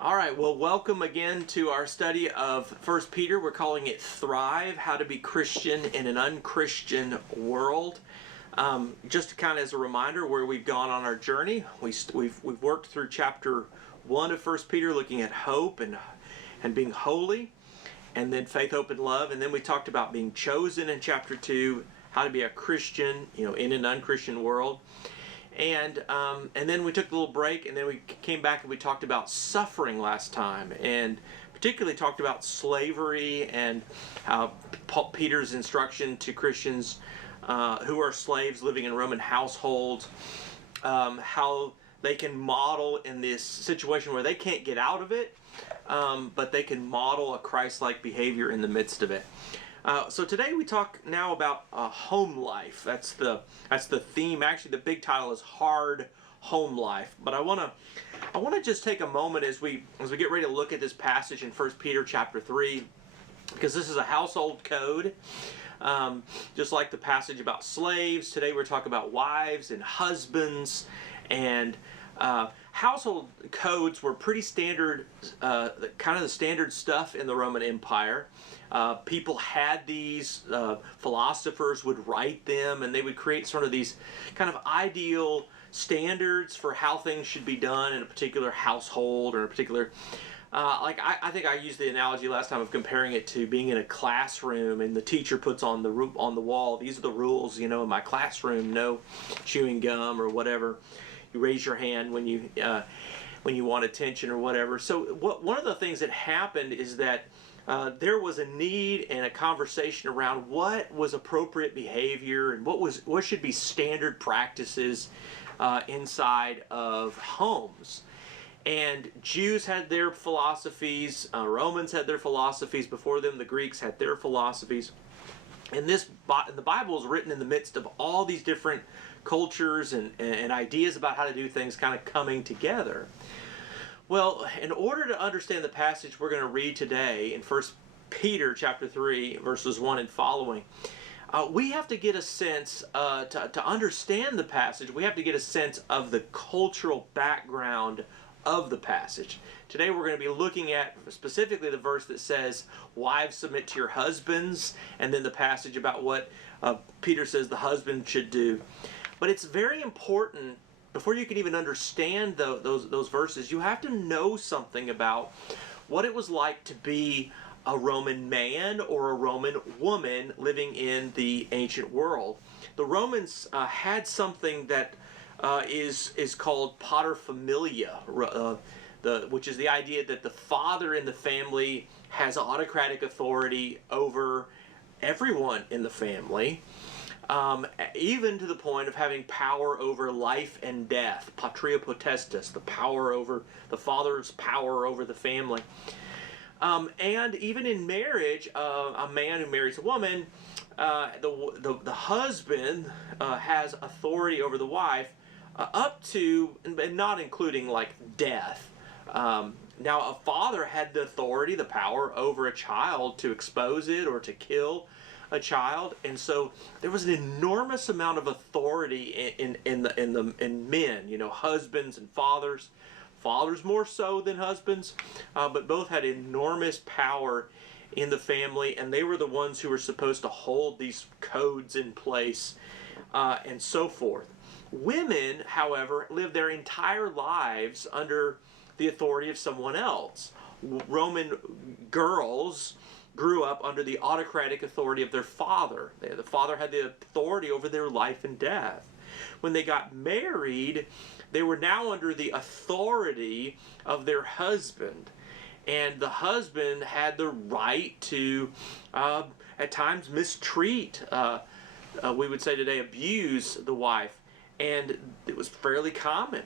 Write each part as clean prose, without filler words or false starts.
All right, well, welcome again to our study of 1 Peter. We're calling it Thrive, How to be Christian in an Unchristian World. Just kind of as a reminder where we've gone on our journey, we've worked through chapter 1 of 1 Peter, looking at hope and being holy, and then faith, hope, and love. And then we talked about being chosen in chapter 2, how to be a Christian, in an unchristian world. And then we took a little break, and then we came back and we talked about suffering last time, and particularly talked about slavery and how Peter's instruction to Christians who are slaves living in Roman households, how they can model in this situation where they can't get out of it, but they can model a Christ-like behavior in the midst of it. So today we talk now about home life. That's the theme. Actually, the big title is Hard Home Life. But I want to just take a moment as we get ready to look at this passage in 1 Peter chapter 3, because this is a household code. Just like the passage about slaves, today we're talking about wives and husbands, and household codes were pretty standard, kind of the standard stuff in the Roman Empire. People had these, philosophers would write them, and they would create sort of these kind of ideal standards for how things should be done in a particular household or a particular, I think I used the analogy last time of comparing it to being in a classroom, and the teacher puts on the wall, these are the rules, in my classroom, no chewing gum or whatever. You raise your hand when you want attention or whatever. So one of the things that happened is that there was a need and a conversation around what was appropriate behavior and what should be standard practices inside of homes. And Jews had their philosophies, Romans had their philosophies, before them the Greeks had their philosophies. And the Bible is written in the midst of all these different cultures and ideas about how to do things kind of coming together. Well, in order to understand the passage we're going to read today in 1 Peter chapter 3, verses 1 and following, we have to get a sense, to understand the passage, we have to get a sense of the cultural background of the passage. Today we're going to be looking at specifically the verse that says, wives submit to your husbands, and then the passage about what Peter says the husband should do. But it's very important, before you can even understand those verses, you have to know something about what it was like to be a Roman man or a Roman woman living in the ancient world. The Romans had something that is called paterfamilia, which is the idea that the father in the family has autocratic authority over everyone in the family. Even to the point of having power over life and death, patria potestas, the father's power over the family. And even in marriage, a man who marries a woman, the husband has authority over the wife up to, and not including like death. Now, a father had the authority, the power over a child to expose it or to kill a child, and so there was an enormous amount of authority in men, husbands and fathers more so than husbands, but both had enormous power in the family, and they were the ones who were supposed to hold these codes in place, and so forth. Women, however, lived their entire lives under the authority of someone else. Roman girls grew up under the autocratic authority of their father. The father had the authority over their life and death. When they got married, they were now under the authority of their husband. And the husband had the right to, at times, mistreat, we would say today, abuse the wife. And it was fairly common.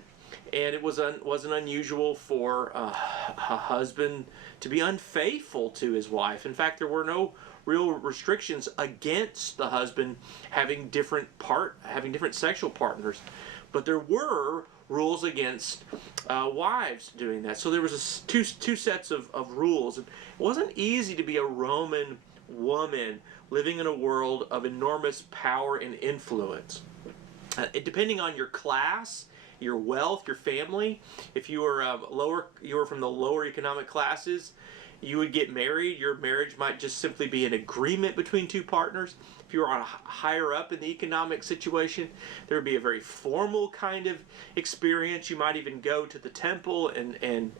And it wasn't unusual for a husband to be unfaithful to his wife. In fact, there were no real restrictions against the husband having different sexual partners, but there were rules against wives doing that. So there was two sets of rules. It wasn't easy to be a Roman woman living in a world of enormous power and influence. Depending on your class your wealth, your family. If you were you were from the lower economic classes, you would get married. Your marriage might just simply be an agreement between two partners. If you were on higher up in the economic situation, there would be a very formal kind of experience. You might even go to the temple and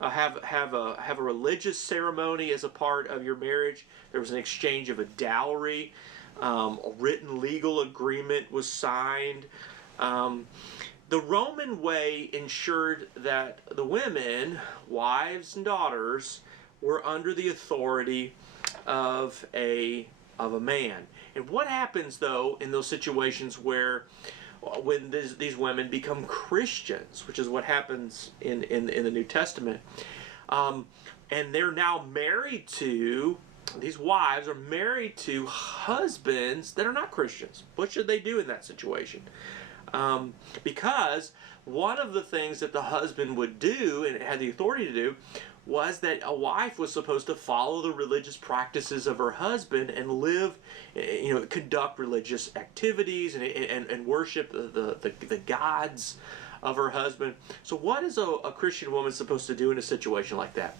have a religious ceremony as a part of your marriage. There was an exchange of a dowry. A written legal agreement was signed. The Roman way ensured that the women, wives and daughters, were under the authority of a man. And what happens, though, in those situations when these women become Christians, which is what happens in the New Testament, and they're now married to, these wives are married to husbands that are not Christians. What should they do in that situation? Because one of the things that the husband would do, and had the authority to do, was that a wife was supposed to follow the religious practices of her husband and live, conduct religious activities and worship the gods of her husband. So what is a Christian woman supposed to do in a situation like that?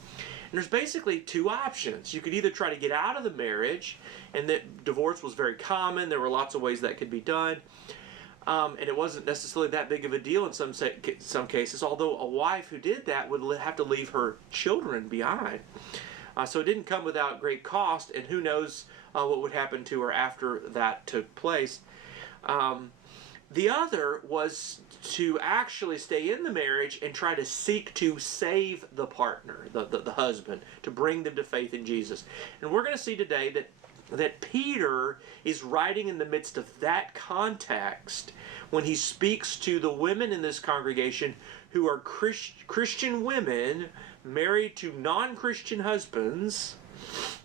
And there's basically two options. You could either try to get out of the marriage, and that divorce was very common. There were lots of ways that could be done. And it wasn't necessarily that big of a deal in some cases, although a wife who did that would have to leave her children behind. So it didn't come without great cost, and who knows what would happen to her after that took place. The other was to actually stay in the marriage and try to seek to save the partner, the husband, to bring them to faith in Jesus. And we're going to see today that Peter is writing in the midst of that context when he speaks to the women in this congregation who are Christian women married to non-Christian husbands,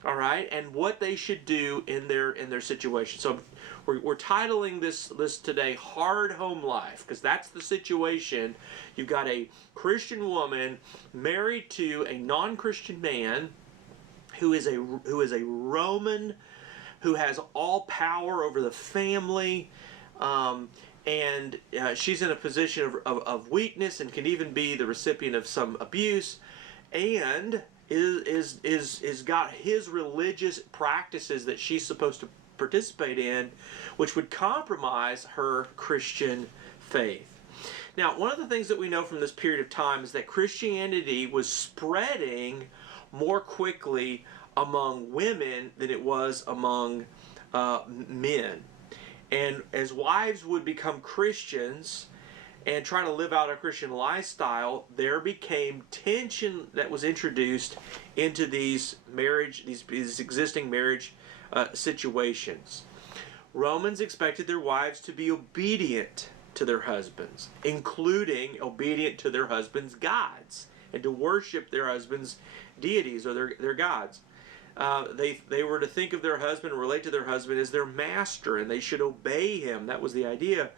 all right, and what they should do in their situation. So we're titling this today "Hard Home Life," because that's the situation. You've got a Christian woman married to a non-Christian man who is a Roman, who has all power over the family, and she's in a position of weakness and can even be the recipient of some abuse, and is got his religious practices that she's supposed to participate in, which would compromise her Christian faith. Now, one of the things that we know from this period of time is that Christianity was spreading more quickly among women than it was among men. And as wives would become Christians and try to live out a Christian lifestyle, there became tension that was introduced into these existing marriage situations. Romans expected their wives to be obedient to their husbands, including obedient to their husbands' gods, and to worship their husbands' deities or their gods. They were to think of their husband, relate to their husband as their master, and they should obey him. That was the idea.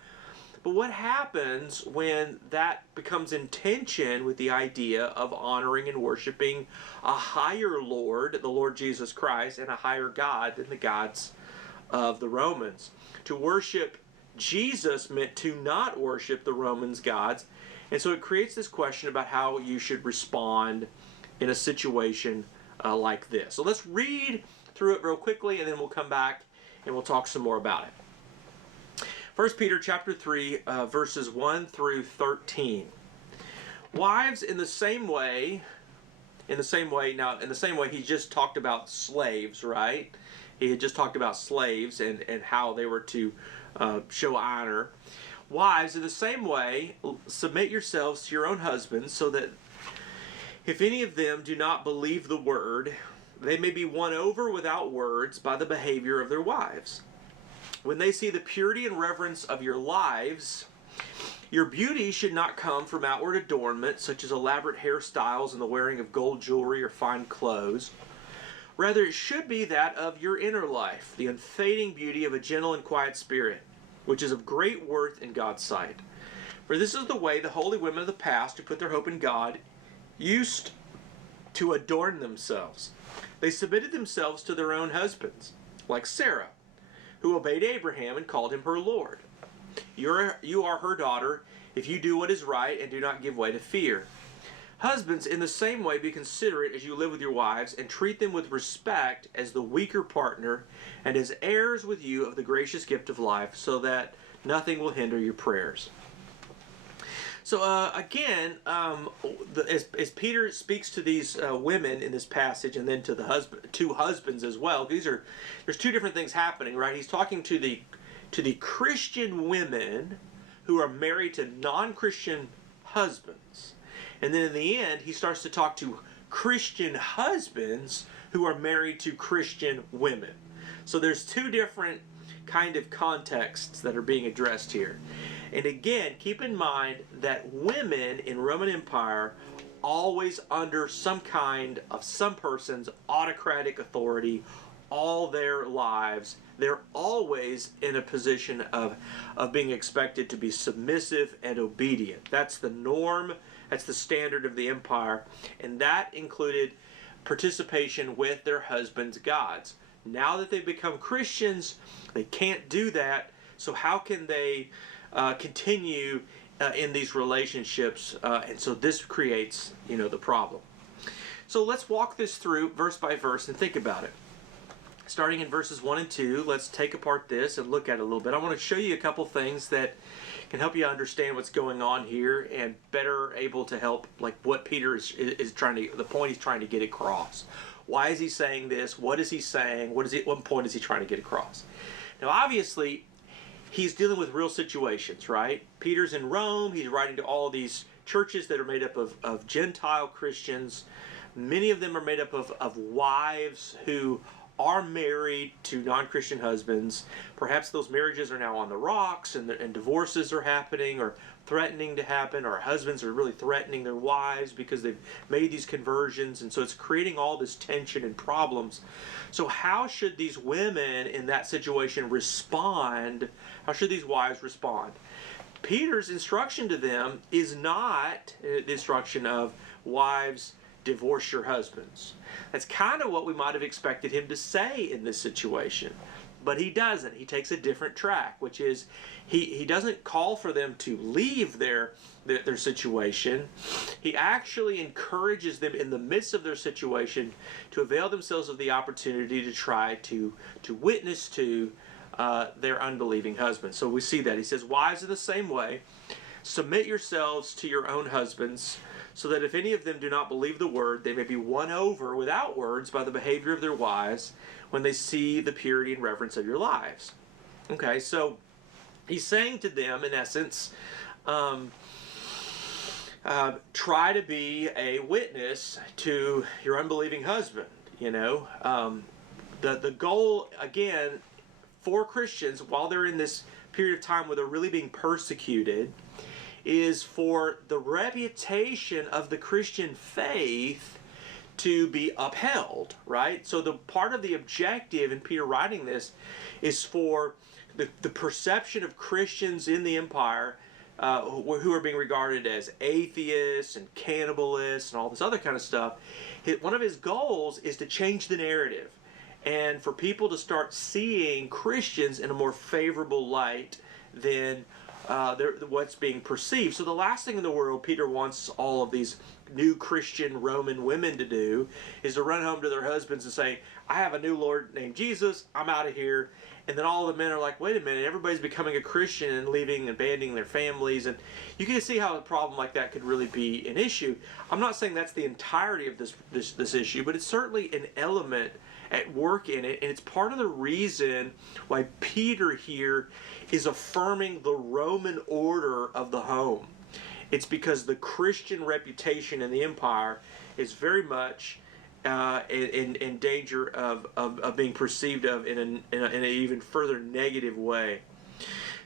But what happens when that becomes in tension with the idea of honoring and worshiping a higher Lord, the Lord Jesus Christ, and a higher God than the gods of the Romans? To worship Jesus meant to not worship the Romans' gods, and so it creates this question about how you should respond in a situation like this. So let's read through it real quickly, and then we'll come back and we'll talk some more about it. 1 Peter chapter 3, verses 1 through 13. Wives, in the same way, he just talked about slaves, right? He had just talked about slaves and how they were to show honor. Wives, in the same way, submit yourselves to your own husbands, so that if any of them do not believe the word, they may be won over without words by the behavior of their wives. When they see the purity and reverence of your lives, your beauty should not come from outward adornment, such as elaborate hairstyles and the wearing of gold jewelry or fine clothes. Rather, it should be that of your inner life, the unfading beauty of a gentle and quiet spirit, which is of great worth in God's sight. For this is the way the holy women of the past, who put their hope in God, used to adorn themselves. They submitted themselves to their own husbands, like Sarah, who obeyed Abraham and called him her Lord. You are her daughter if you do what is right and do not give way to fear. Husbands, in the same way, be considerate as you live with your wives, and treat them with respect as the weaker partner and as heirs with you of the gracious gift of life, so that nothing will hinder your prayers. So again, as Peter speaks to these women in this passage, and then to the two husbands as well, there's two different things happening, right? He's talking to the Christian women who are married to non-Christian husbands. And then in the end, he starts to talk to Christian husbands who are married to Christian women. So there's two different kind of contexts that are being addressed here. And again, keep in mind that women in Roman Empire always under some person's autocratic authority all their lives. They're always in a position of being expected to be submissive and obedient. That's the norm. That's the standard of the empire. And that included participation with their husbands' gods. Now that they've become Christians, they can't do that. So how can they continue in these relationships? And so this creates, the problem. So let's walk this through verse by verse and think about it. Starting in verses 1 and 2, let's take apart this and look at it a little bit. I want to show you a couple things that can help you understand what's going on here and better able to help, like what Peter is trying to, the point he's trying to get across. Why is he saying this? What is he saying? What point is he trying to get across? Now, obviously, he's dealing with real situations, right? Peter's in Rome. He's writing to all these churches that are made up of Gentile Christians. Many of them are made up of wives who are married to non-Christian husbands. Perhaps those marriages are now on the rocks and divorces are happening or threatening to happen, or husbands are really threatening their wives because they've made these conversions, and so it's creating all this tension and problems. So how should these women in that situation respond? How should these wives respond? Peter's instruction to them is not the instruction of wives, divorce your husbands. That's kind of what we might have expected him to say in this situation. But he doesn't. He takes a different track, which is he doesn't call for them to leave their situation. He actually encourages them in the midst of their situation to avail themselves of the opportunity to try to witness to their unbelieving husbands. So we see that. He says, wives, in the same way, submit yourselves to your own husbands, so that if any of them do not believe the word, they may be won over without words by the behavior of their wives when they see the purity and reverence of your lives. Okay, so he's saying to them, in essence, try to be a witness to your unbelieving husband. The goal, again, for Christians, while they're in this period of time where they're really being persecuted, is for the reputation of the Christian faith to be upheld, right? So the part of the objective in Peter writing this is for the perception of Christians in the empire who are being regarded as atheists and cannibalists and all this other kind of stuff. One of his goals is to change the narrative and for people to start seeing Christians in a more favorable light than what's being perceived. So the last thing in the world Peter wants all of these new Christian Roman women to do is to run home to their husbands and say, I have a new Lord named Jesus, I'm out of here. And then all the men are like, wait a minute, everybody's becoming a Christian and leaving and abandoning their families. And you can see how a problem like that could really be an issue. I'm not saying that's the entirety of this issue, but it's certainly an element at work in it, and it's part of the reason why Peter here is affirming the Roman order of the home. It's because the Christian reputation in the empire is very much in danger of being perceived of in an even further negative way.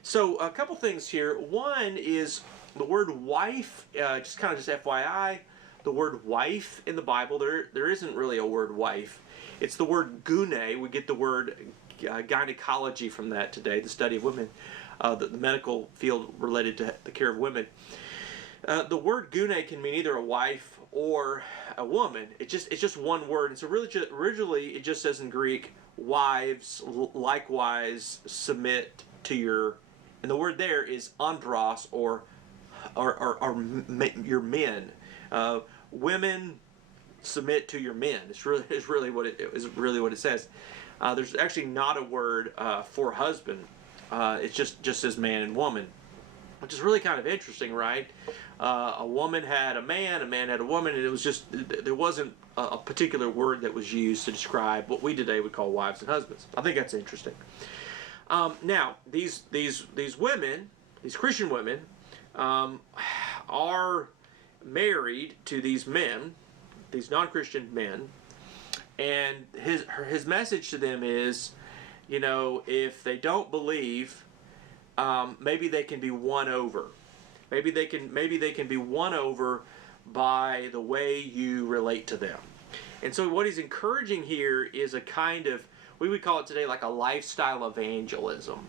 So a couple things here. One is the word wife, just FYI, the word wife in the Bible, there isn't really a word wife. It's the word gune. We get the word gynecology from that today, the study of women, the medical field related to the care of women. The word gune can mean either a wife or a woman. It's just one word. And so originally it just says in Greek, wives likewise submit to your, and the word there is andros or your men. Women submit to your men. It's really what it says. There's actually not a word for husband. It's just as man and woman, which is really kind of interesting, right? A woman had a man had a woman, and it was just, there wasn't a particular word that was used to describe what we today would call wives and husbands. I think that's interesting. Now, these women, these Christian women, are married to these men, these non-Christian men, and his message to them is, if they don't believe, maybe they can be won over. Maybe they can be won over by the way you relate to them. And so what he's encouraging here is a kind of, we would call it today like a lifestyle evangelism.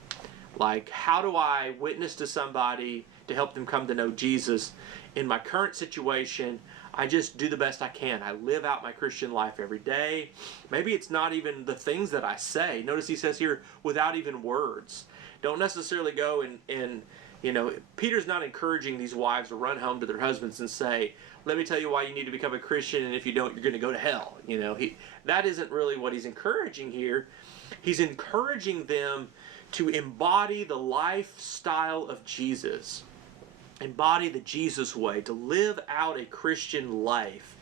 Like, how do I witness to somebody to help them come to know Jesus in my current situation? I just do the best I can. I live out my Christian life every day. Maybe it's not even the things that I say. Notice he says here, without even words. Don't necessarily go and Peter's not encouraging these wives to run home to their husbands and say, let me tell you why you need to become a Christian, and if you don't, you're going to go to hell. That isn't really what he's encouraging here. He's encouraging them to embody the lifestyle of Jesus. Embody the Jesus way, to live out a Christian life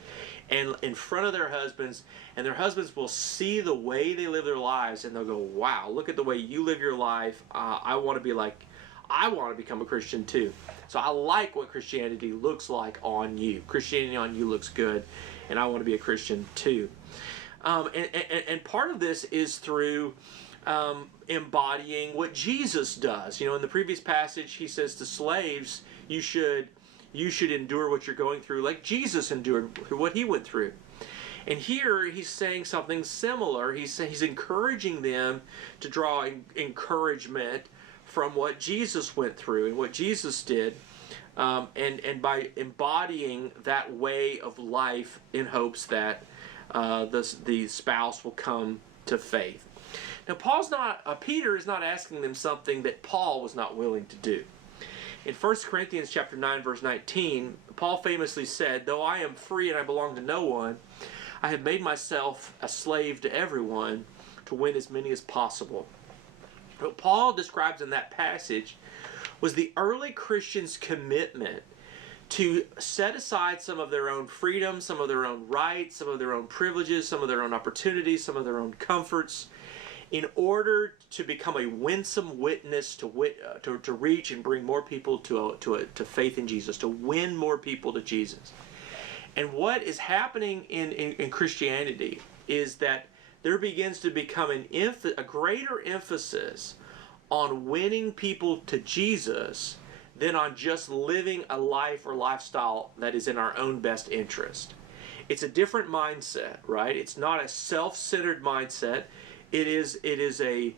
and in front of their husbands, and their husbands will see the way they live their lives, and they'll go, wow, look at the way you live your life. I want to become a Christian too. So I like what Christianity looks like on you. Christianity on you looks good, and I want to be a Christian too. And part of this is through embodying what Jesus does. In the previous passage, he says to slaves, you should endure what you're going through like Jesus endured what he went through. And here he's saying something similar. He's encouraging them to draw encouragement from what Jesus went through and what Jesus did, and by embodying that way of life in hopes that the spouse will come to faith. Now, Peter is not asking them something that Paul was not willing to do. In 1 Corinthians chapter 9, verse 19, Paul famously said, though I am free and I belong to no one, I have made myself a slave to everyone to win as many as possible. What Paul describes in that passage was the early Christians' commitment to set aside some of their own freedom, some of their own rights, some of their own privileges, some of their own opportunities, some of their own comforts, in order to become a winsome witness to reach and bring more people to faith in Jesus, to win more people to Jesus. And what is happening in Christianity is that there begins to become a greater emphasis on winning people to Jesus than on just living a life or lifestyle that is in our own best interest. It's a different mindset, right? It's not a self-centered mindset. It is a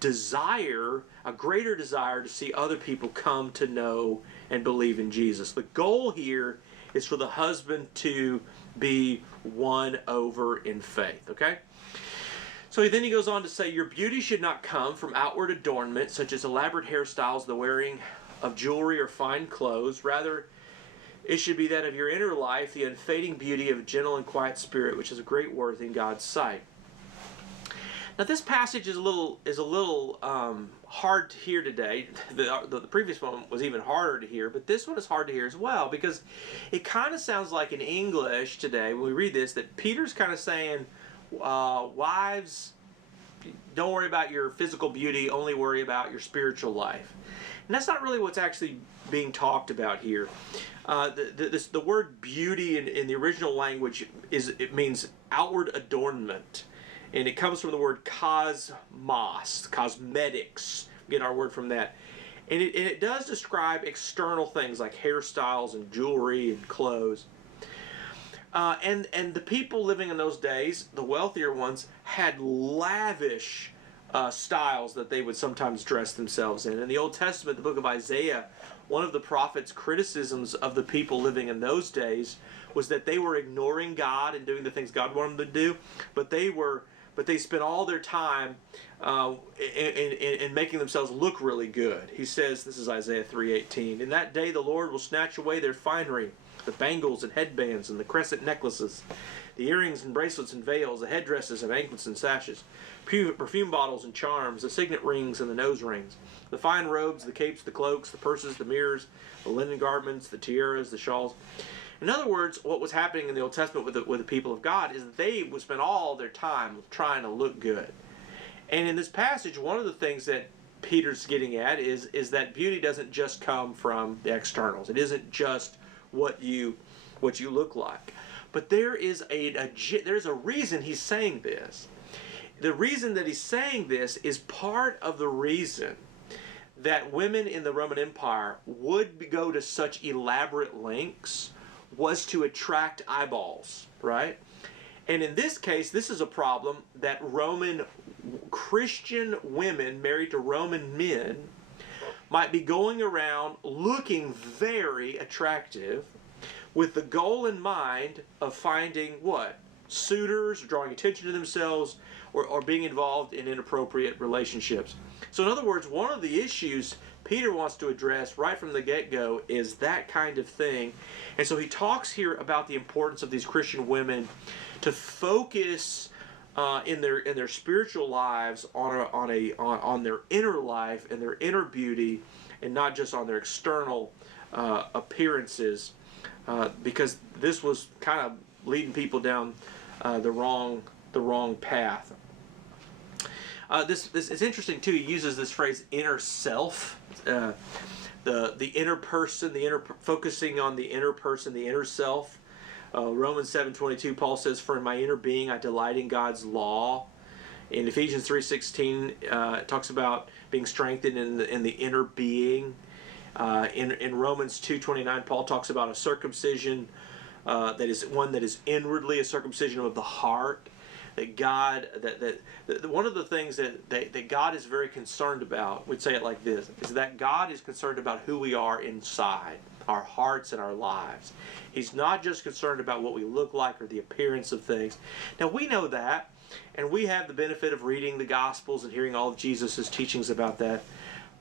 desire, a greater desire to see other people come to know and believe in Jesus. The goal here is for the husband to be won over in faith, okay? So then he goes on to say, your beauty should not come from outward adornment, such as elaborate hairstyles, the wearing of jewelry or fine clothes. Rather, it should be that of your inner life, the unfading beauty of a gentle and quiet spirit, which is a great worth in God's sight. Now, this passage is a little hard to hear today. The previous one was even harder to hear, but this one is hard to hear as well, because it kind of sounds like in English today, when we read this, that Peter's kind of saying, wives, don't worry about your physical beauty, only worry about your spiritual life. And that's not really what's actually being talked about here. The word beauty in the original language it means outward adornment. And it comes from the word cosmos, cosmetics. We get our word from that. And it does describe external things like hairstyles and jewelry and clothes. And the people living in those days, the wealthier ones, had lavish styles that they would sometimes dress themselves in. In the Old Testament, the book of Isaiah, one of the prophet's criticisms of the people living in those days was that they were ignoring God and doing the things God wanted them to do, but they were but they spent all their time in making themselves look really good. He says, this is Isaiah 3:18, "In that day the Lord will snatch away their finery, the bangles and headbands and the crescent necklaces, the earrings and bracelets and veils, the headdresses and anklets and sashes, perfume bottles and charms, the signet rings and the nose rings, the fine robes, the capes, the cloaks, the purses, the mirrors, the linen garments, the tiaras, the shawls." In other words, what was happening in the Old Testament with the people of God is that they would spend all their time trying to look good. And in this passage, one of the things that Peter's getting at is that beauty doesn't just come from the externals. It isn't just what you look like. But there is there's a reason he's saying this. The reason that he's saying this is part of the reason that women in the Roman Empire would go to such elaborate lengths was to attract eyeballs, right? And in this case, this is a problem that Roman Christian women married to Roman men might be going around looking very attractive with the goal in mind of finding what? Suitors, drawing attention to themselves, or being involved in inappropriate relationships. So in other words, one of the issues Peter wants to address right from the get-go is that kind of thing. And so he talks here about the importance of these Christian women to focus in their spiritual lives on their inner life and their inner beauty, and not just on their external appearances, because this was kind of leading people down the wrong path. This is interesting too. He uses this phrase "inner self," the inner person, focusing on the inner person, the inner self. Romans 7:22, Paul says, "For in my inner being I delight in God's law." In Ephesians 3:16, it talks about being strengthened in the inner being. In Romans 2:29, Paul talks about a circumcision that is one that is inwardly, a circumcision of the heart. That God, that one of the things that God is very concerned about, we'd say it like this, is that God is concerned about who we are inside, our hearts and our lives. He's not just concerned about what we look like or the appearance of things. Now we know that, and we have the benefit of reading the Gospels and hearing all of Jesus' teachings about that.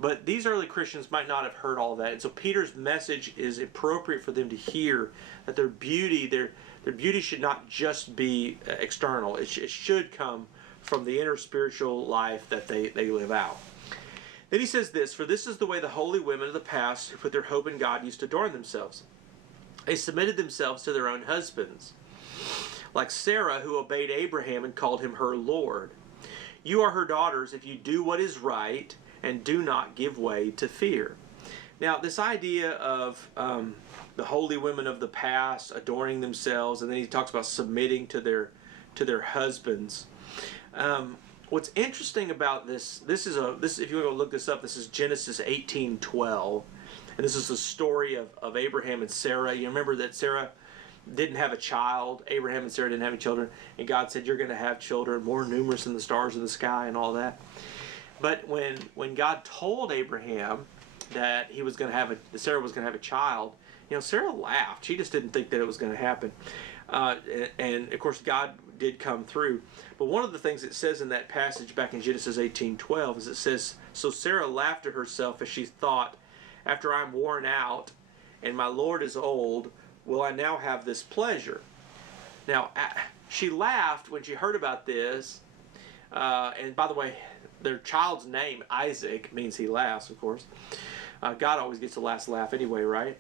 But these early Christians might not have heard all that. And so Peter's message is appropriate for them to hear, that their beauty should not just be external. It should come from the inner spiritual life that they live out. Then he says this, "For this is the way the holy women of the past who put their hope in God used to adorn themselves. They submitted themselves to their own husbands, like Sarah, who obeyed Abraham and called him her Lord. You are her daughters if you do what is right and do not give way to fear." Now, this idea of the holy women of the past adorning themselves, and then he talks about submitting to their husbands. What's interesting about this if you want to look this up, this is Genesis 18:12, and this is the story of Abraham and Sarah. You remember that Sarah didn't have a child. Abraham and Sarah didn't have any children, and God said, "You're going to have children more numerous than the stars in the sky," and all that. But when God told Abraham that Sarah was going to have a child, Sarah laughed. She just didn't think that it was going to happen. And of course, God did come through. But one of the things it says in that passage back in Genesis 18:12 is it says, "So Sarah laughed to herself as she thought, after I'm worn out and my Lord is old, will I now have this pleasure?" Now, she laughed when she heard about this. And by the way, their child's name, Isaac, means he laughs, of course. God always gets the last laugh anyway, right?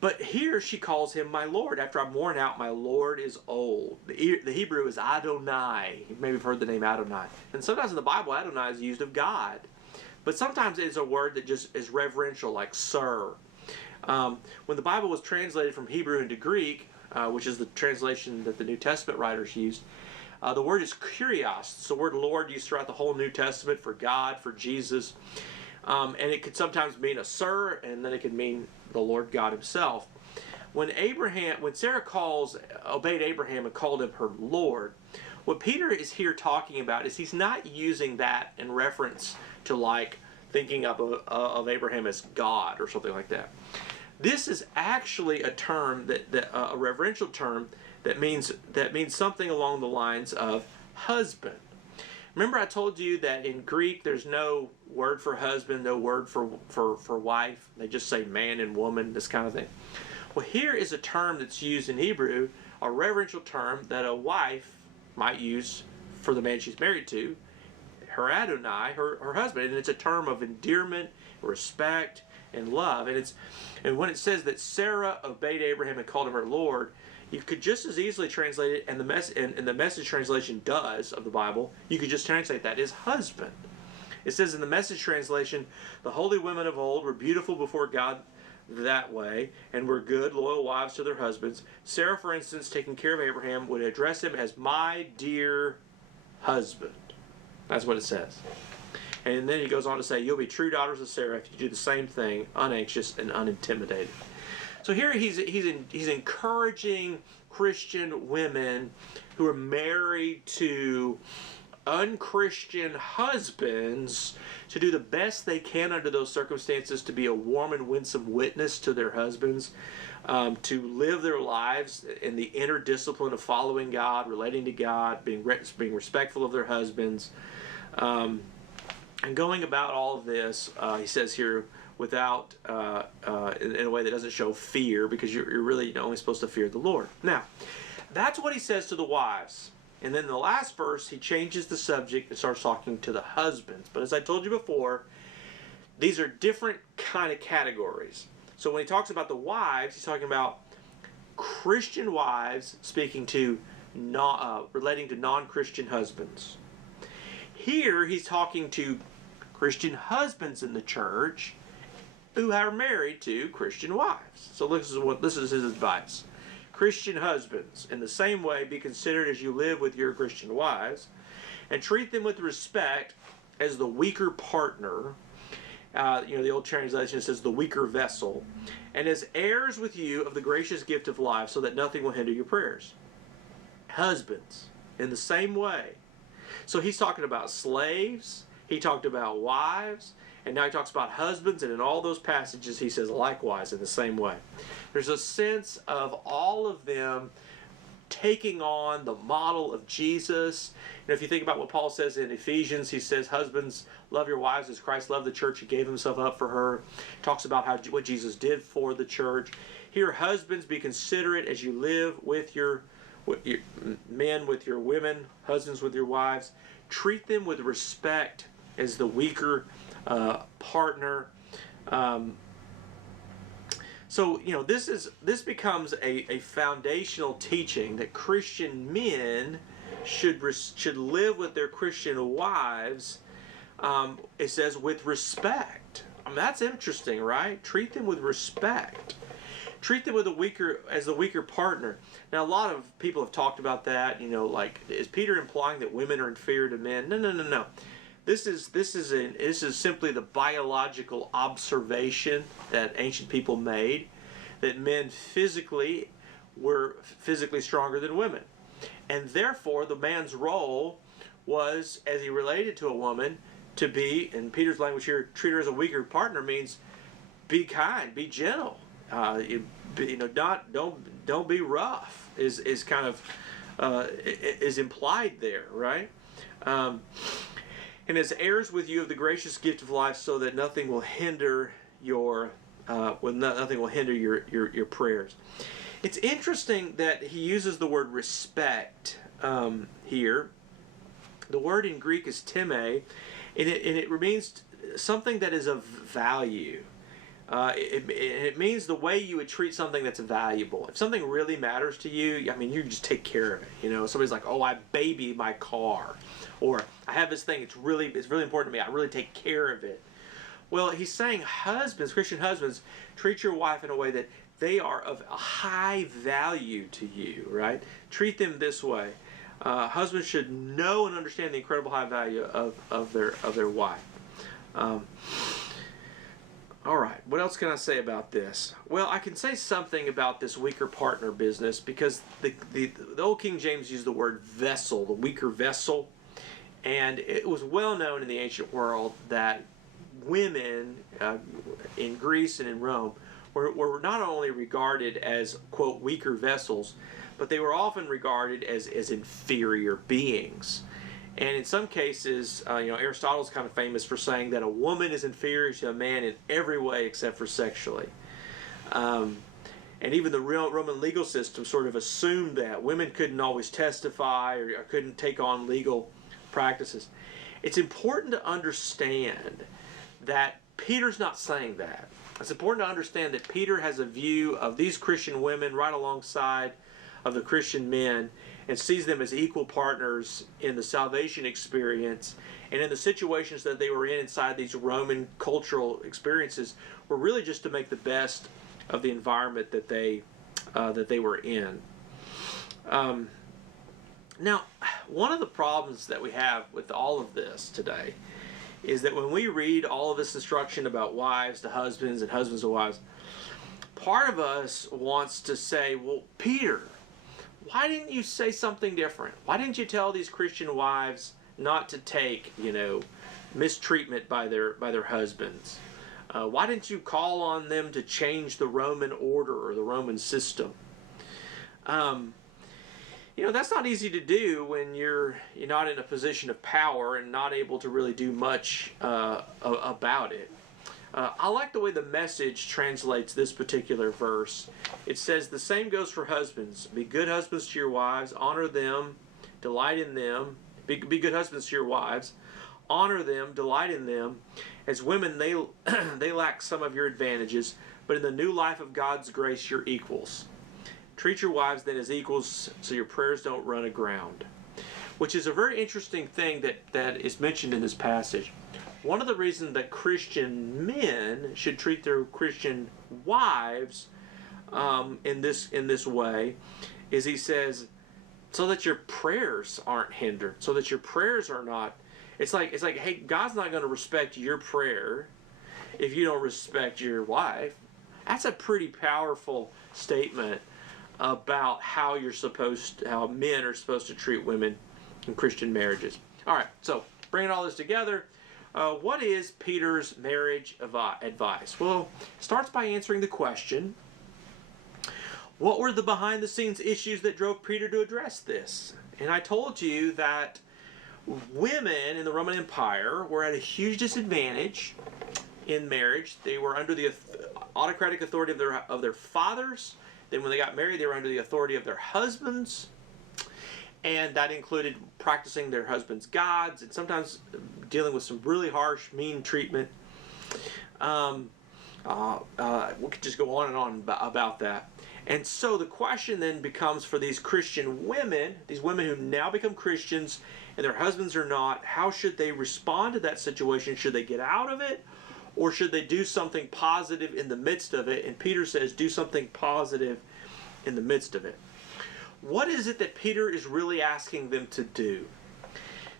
But here she calls him my Lord. After I'm worn out, my Lord is old. The Hebrew is Adonai. You maybe have heard the name Adonai. And sometimes in the Bible, Adonai is used of God. But sometimes it's a word that just is reverential, like sir. When the Bible was translated from Hebrew into Greek, which is the translation that the New Testament writers used, the word is kurios. It's the word Lord used throughout the whole New Testament for God, for Jesus. And it could sometimes mean a sir, and then it could mean the Lord God himself. When Sarah obeyed Abraham and called him her Lord, what Peter is here talking about is he's not using that in reference to like thinking of Abraham as God or something like that. This is actually a term a reverential term that means something along the lines of husband. Remember I told you that in Greek there's no word for husband, no word for wife. They just say man and woman, this kind of thing. Well, here is a term that's used in Hebrew, a reverential term that a wife might use for the man she's married to, her Adonai, her husband. And it's a term of endearment, respect, and love. And when it says that Sarah obeyed Abraham and called him her Lord, you could just as easily translate it, and the Message translation does of the Bible, you could just translate that as husband. It says in the Message translation, the holy women of old were beautiful before God that way, and were good, loyal wives to their husbands. Sarah, for instance, taking care of Abraham, would address him as my dear husband. That's what it says. And then he goes on to say, you'll be true daughters of Sarah if you do the same thing, unanxious and unintimidated. So here he's encouraging Christian women who are married to unchristian husbands to do the best they can under those circumstances to be a warm and winsome witness to their husbands, to live their lives in the inner discipline of following God, relating to God, being respectful of their husbands, and going about all of this, he says here, without in a way that doesn't show fear, because you're really only supposed to fear the Lord. Now, that's what he says to the wives. And then in the last verse, he changes the subject and starts talking to the husbands. But as I told you before, these are different kind of categories. So when he talks about the wives, he's talking about Christian wives speaking to relating to non-Christian husbands. Here he's talking to Christian husbands in the church who are married to Christian wives. So this is his advice. Christian husbands, in the same way, be considered as you live with your Christian wives, and treat them with respect as the weaker partner. The old translation says the weaker vessel, and as heirs with you of the gracious gift of life, so that nothing will hinder your prayers. Husbands, in the same way. So he's talking about slaves, he talked about wives, and now he talks about husbands, and in all those passages he says likewise in the same way. There's a sense of all of them taking on the model of Jesus. If you think about what Paul says in Ephesians, he says, husbands, love your wives as Christ loved the church and gave himself up for her. Talks about what Jesus did for the church. Here, husbands, be considerate as you live with your men, with your women, husbands with your wives. Treat them with respect as the weaker partner. So this becomes a foundational teaching that Christian men should live with their Christian wives. It says with respect. That's interesting, right? Treat them with respect. Treat them with as the weaker partner. Now, a lot of people have talked about that. Like, is Peter implying that women are inferior to men? No. This is simply the biological observation that ancient people made, that men were physically stronger than women. And therefore, the man's role was, as he related to a woman, to be, in Peter's language here, treat her as a weaker partner means be kind, be gentle. Don't be rough is kind of is implied there, right? And as heirs with you of the gracious gift of life, so that nothing will hinder your prayers. It's interesting that he uses the word respect here. The word in Greek is time, and it means something that is of value. It means the way you would treat something that's valuable. If something really matters to you, you just take care of it. Somebody's like, oh, I baby my car, or I have this thing. It's really important to me. I really take care of it. Well, he's saying husbands, Christian husbands, treat your wife in a way that they are of a high value to you, right? Treat them this way. Husbands should know and understand the incredible high value of their wife. All right, what else can I say about this? Well, I can say something about this weaker partner business, because the old King James used the word vessel, the weaker vessel, and it was well known in the ancient world that women in Greece and in Rome were not only regarded as, quote, weaker vessels, but they were often regarded as inferior beings. And in some cases, Aristotle's kind of famous for saying that a woman is inferior to a man in every way except for sexually. And even the real Roman legal system sort of assumed that women couldn't always testify or couldn't take on legal practices. It's important to understand that Peter's not saying that. It's important to understand that Peter has a view of these Christian women right alongside of the Christian men and sees them as equal partners in the salvation experience, and in the situations that they were in inside these Roman cultural experiences were really just to make the best of the environment that they were in. Now, one of the problems that we have with all of this today is that when we read all of this instruction about wives to husbands and husbands to wives, part of us wants to say, well, Peter, why didn't you say something different? Why didn't you tell these Christian wives not to take, mistreatment by their husbands? Why didn't you call on them to change the Roman order or the Roman system? That's not easy to do when you're not in a position of power and not able to really do much about it. I like the way the Message translates this particular verse. It says, the same goes for husbands. Be good husbands to your wives. Honor them. Delight in them. Be good husbands to your wives. Honor them. Delight in them. As women, they lack some of your advantages, but in the new life of God's grace, you're equals. Treat your wives then as equals so your prayers don't run aground. Which is a very interesting thing that is mentioned in this passage. One of the reasons that Christian men should treat their Christian wives in this way is, he says, so that your prayers aren't hindered, so that your prayers are not. It's like, hey, God's not going to respect your prayer if you don't respect your wife. That's a pretty powerful statement about how men are supposed to treat women in Christian marriages. All right, so bringing all this together, what is Peter's marriage advice? Well, it starts by answering the question, what were the behind-the-scenes issues that drove Peter to address this? And I told you that women in the Roman Empire were at a huge disadvantage in marriage. They were under the autocratic authority of their fathers. Then when they got married, they were under the authority of their husbands. And that included practicing their husband's gods and sometimes dealing with some really harsh, mean treatment. We could just go on and on about that. And so the question then becomes for these Christian women, these women who now become Christians and their husbands are not, how should they respond to that situation? Should they get out of it? Or should they do something positive in the midst of it? And Peter says, do something positive in the midst of it. What is it that Peter is really asking them to do?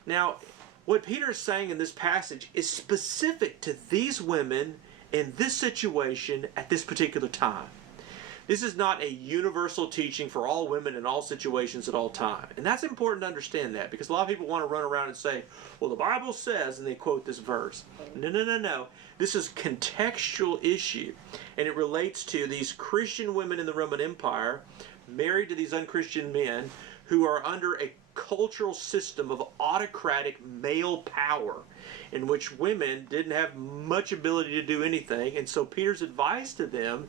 Now, what Peter is saying in this passage is specific to these women in this situation at this particular time. This is not a universal teaching for all women in all situations at all time. And that's important to understand that, because a lot of people want to run around and say, well, the Bible says, and they quote this verse. No. This is a contextual issue, and it relates to these Christian women in the Roman Empire married to these unchristian men who are under a cultural system of autocratic male power in which women didn't have much ability to do anything. And so Peter's advice to them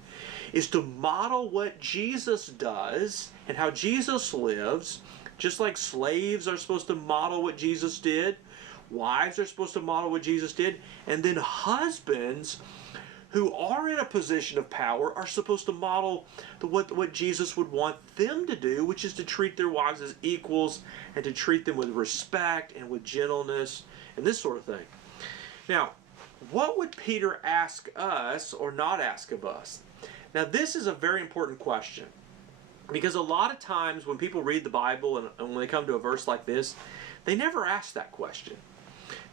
is to model what Jesus does and how Jesus lives, just like slaves are supposed to model what Jesus did, wives are supposed to model what Jesus did, and then husbands who are in a position of power are supposed to model what Jesus would want them to do, which is to treat their wives as equals and to treat them with respect and with gentleness and this sort of thing. Now, what would Peter ask us or not ask of us? Now, this is a very important question, because a lot of times when people read the Bible and when they come to a verse like this, they never ask that question.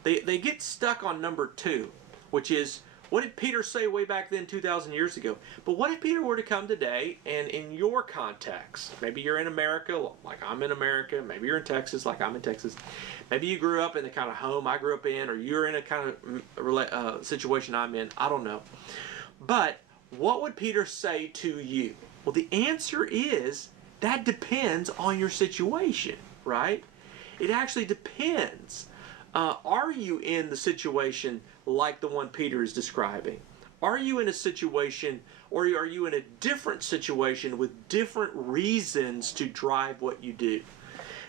They get stuck on number 2, which is, what did Peter say way back then 2,000 years ago? But what if Peter were to come today and in your context, maybe you're in America like I'm in America, maybe you're in Texas like I'm in Texas, maybe you grew up in the kind of home I grew up in, or you're in a kind of situation I'm in, I don't know. But what would Peter say to you? Well, the answer is that depends on your situation, right? It actually depends. Are you in the situation like the one Peter is describing? Are you in a situation, or are you in a different situation with different reasons to drive what you do?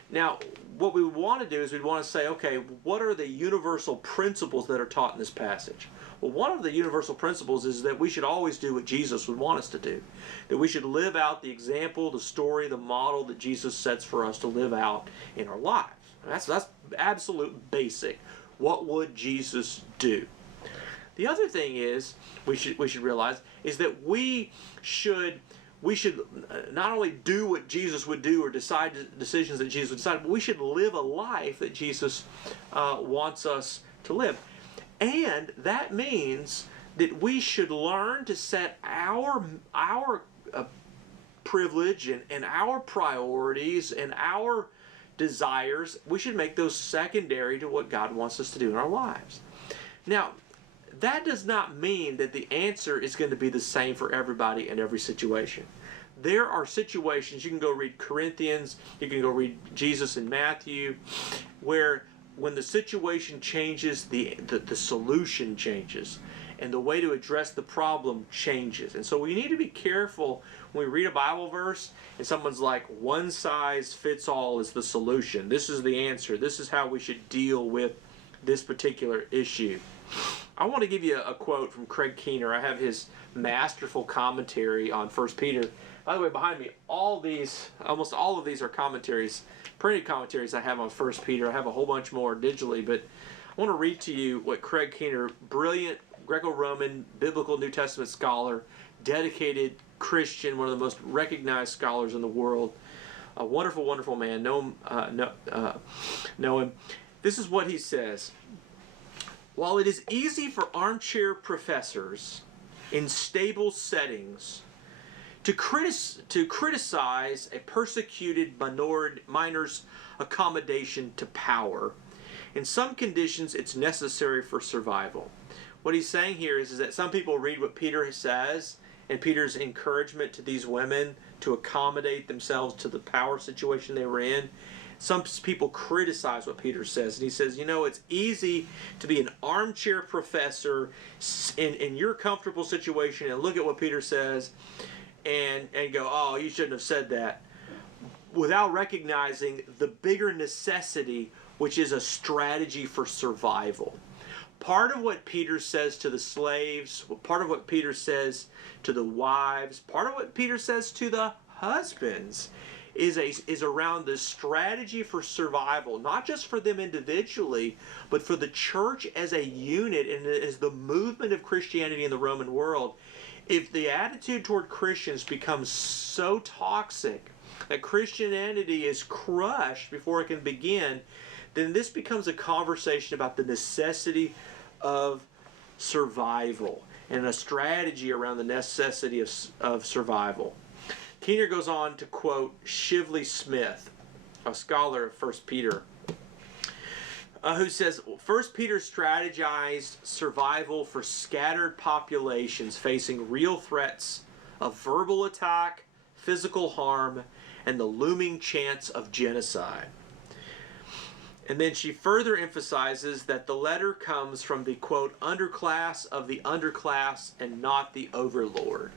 Now, what we want to do is we want to say, okay, what are the universal principles that are taught in this passage? Well, one of the universal principles is that we should always do what Jesus would want us to do. That we should live out the example, the story, the model that Jesus sets for us to live out in our lives. That's absolute basic. What would Jesus do? The other thing is we should realize is that we should not only do what Jesus would do or decide decisions that Jesus would decide, but we should live a life that Jesus wants us to live. And that means that we should learn to set our privilege and our priorities and our desires, we should make those secondary to what God wants us to do in our lives. Now, that does not mean that the answer is going to be the same for everybody in every situation. There are situations, you can go read Corinthians, you can go read Jesus in Matthew, where when the situation changes, the solution changes. And the way to address the problem changes. And so we need to be careful when we read a Bible verse and someone's like, one size fits all is the solution. This is the answer. This is how we should deal with this particular issue. I want to give you a quote from Craig Keener. I have his masterful commentary on 1 Peter. By the way, behind me, almost all of these are commentaries, printed commentaries I have on 1 Peter. I have a whole bunch more digitally, but I want to read to you what Craig Keener, brilliant Greco-Roman biblical New Testament scholar, dedicated Christian, one of the most recognized scholars in the world, a wonderful, wonderful man. Know him. This is what he says. While it is easy for armchair professors in stable settings to criticize a persecuted minor's accommodation to power, in some conditions it's necessary for survival. What he's saying here is that some people read what Peter says and Peter's encouragement to these women to accommodate themselves to the power situation they were in. Some people criticize what Peter says, and he says, it's easy to be an armchair professor in your comfortable situation and look at what Peter says and go, oh, you shouldn't have said that, without recognizing the bigger necessity, which is a strategy for survival. Part of what Peter says to the slaves, part of what Peter says to the wives, part of what Peter says to the husbands is around the strategy for survival, not just for them individually, but for the church as a unit and as the movement of Christianity in the Roman world. If the attitude toward Christians becomes so toxic that Christianity is crushed before it can begin, then this becomes a conversation about the necessity of survival and a strategy around the necessity of survival. Keener goes on to quote Shively Smith, a scholar of 1 Peter, who says, 1 Peter strategized survival for scattered populations facing real threats of verbal attack, physical harm, and the looming chance of genocide. And then she further emphasizes that the letter comes from the, quote, underclass of the underclass and not the overlord.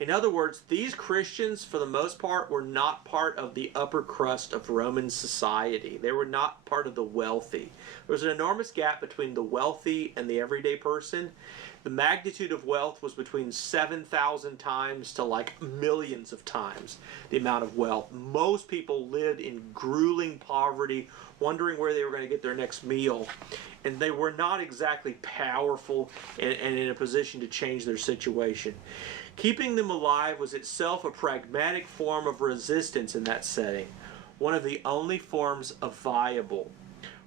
In other words, these Christians, for the most part, were not part of the upper crust of Roman society. They were not part of the wealthy. There was an enormous gap between the wealthy and the everyday person. The magnitude of wealth was between 7,000 times to like millions of times the amount of wealth. Most people lived in grueling poverty, wondering where they were going to get their next meal. And they were not exactly powerful and in a position to change their situation. Keeping them alive was itself a pragmatic form of resistance in that setting, one of the only forms of viable.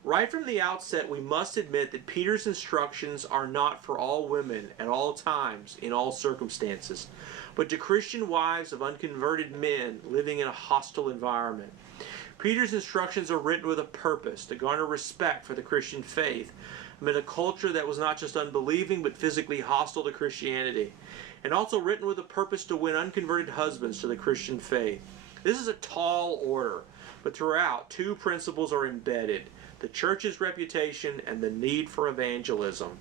Right from the outset, we must admit that Peter's instructions are not for all women at all times, in all circumstances, but to Christian wives of unconverted men living in a hostile environment. Peter's instructions are written with a purpose, to garner respect for the Christian faith amid a culture that was not just unbelieving, but physically hostile to Christianity, and also written with a purpose to win unconverted husbands to the Christian faith. This is a tall order, But throughout, two principles are embedded: the church's reputation and the need for evangelism.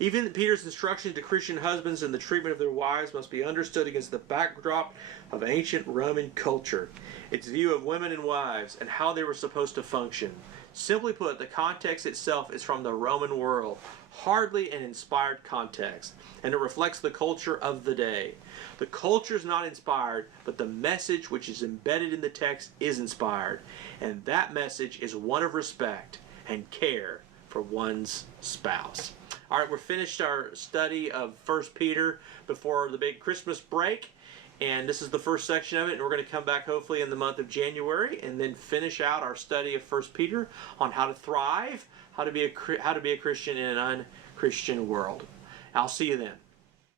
Even Peter's instructions to Christian husbands in the treatment of their wives must be understood against the backdrop of ancient Roman culture, its view of women and wives, and how they were supposed to function. Simply put, the context itself is from the Roman world, hardly an inspired context, and it reflects the culture of the day. The culture is not inspired, but the message which is embedded in the text is inspired, and that message is one of respect and care for one's spouse. All right, we're finished our study of 1 Peter before the big Christmas break, and this is the first section of it, and we're going to come back hopefully in the month of January and then finish out our study of 1 Peter on how to thrive, how to be a Christian in an unchristian world. I'll see you then.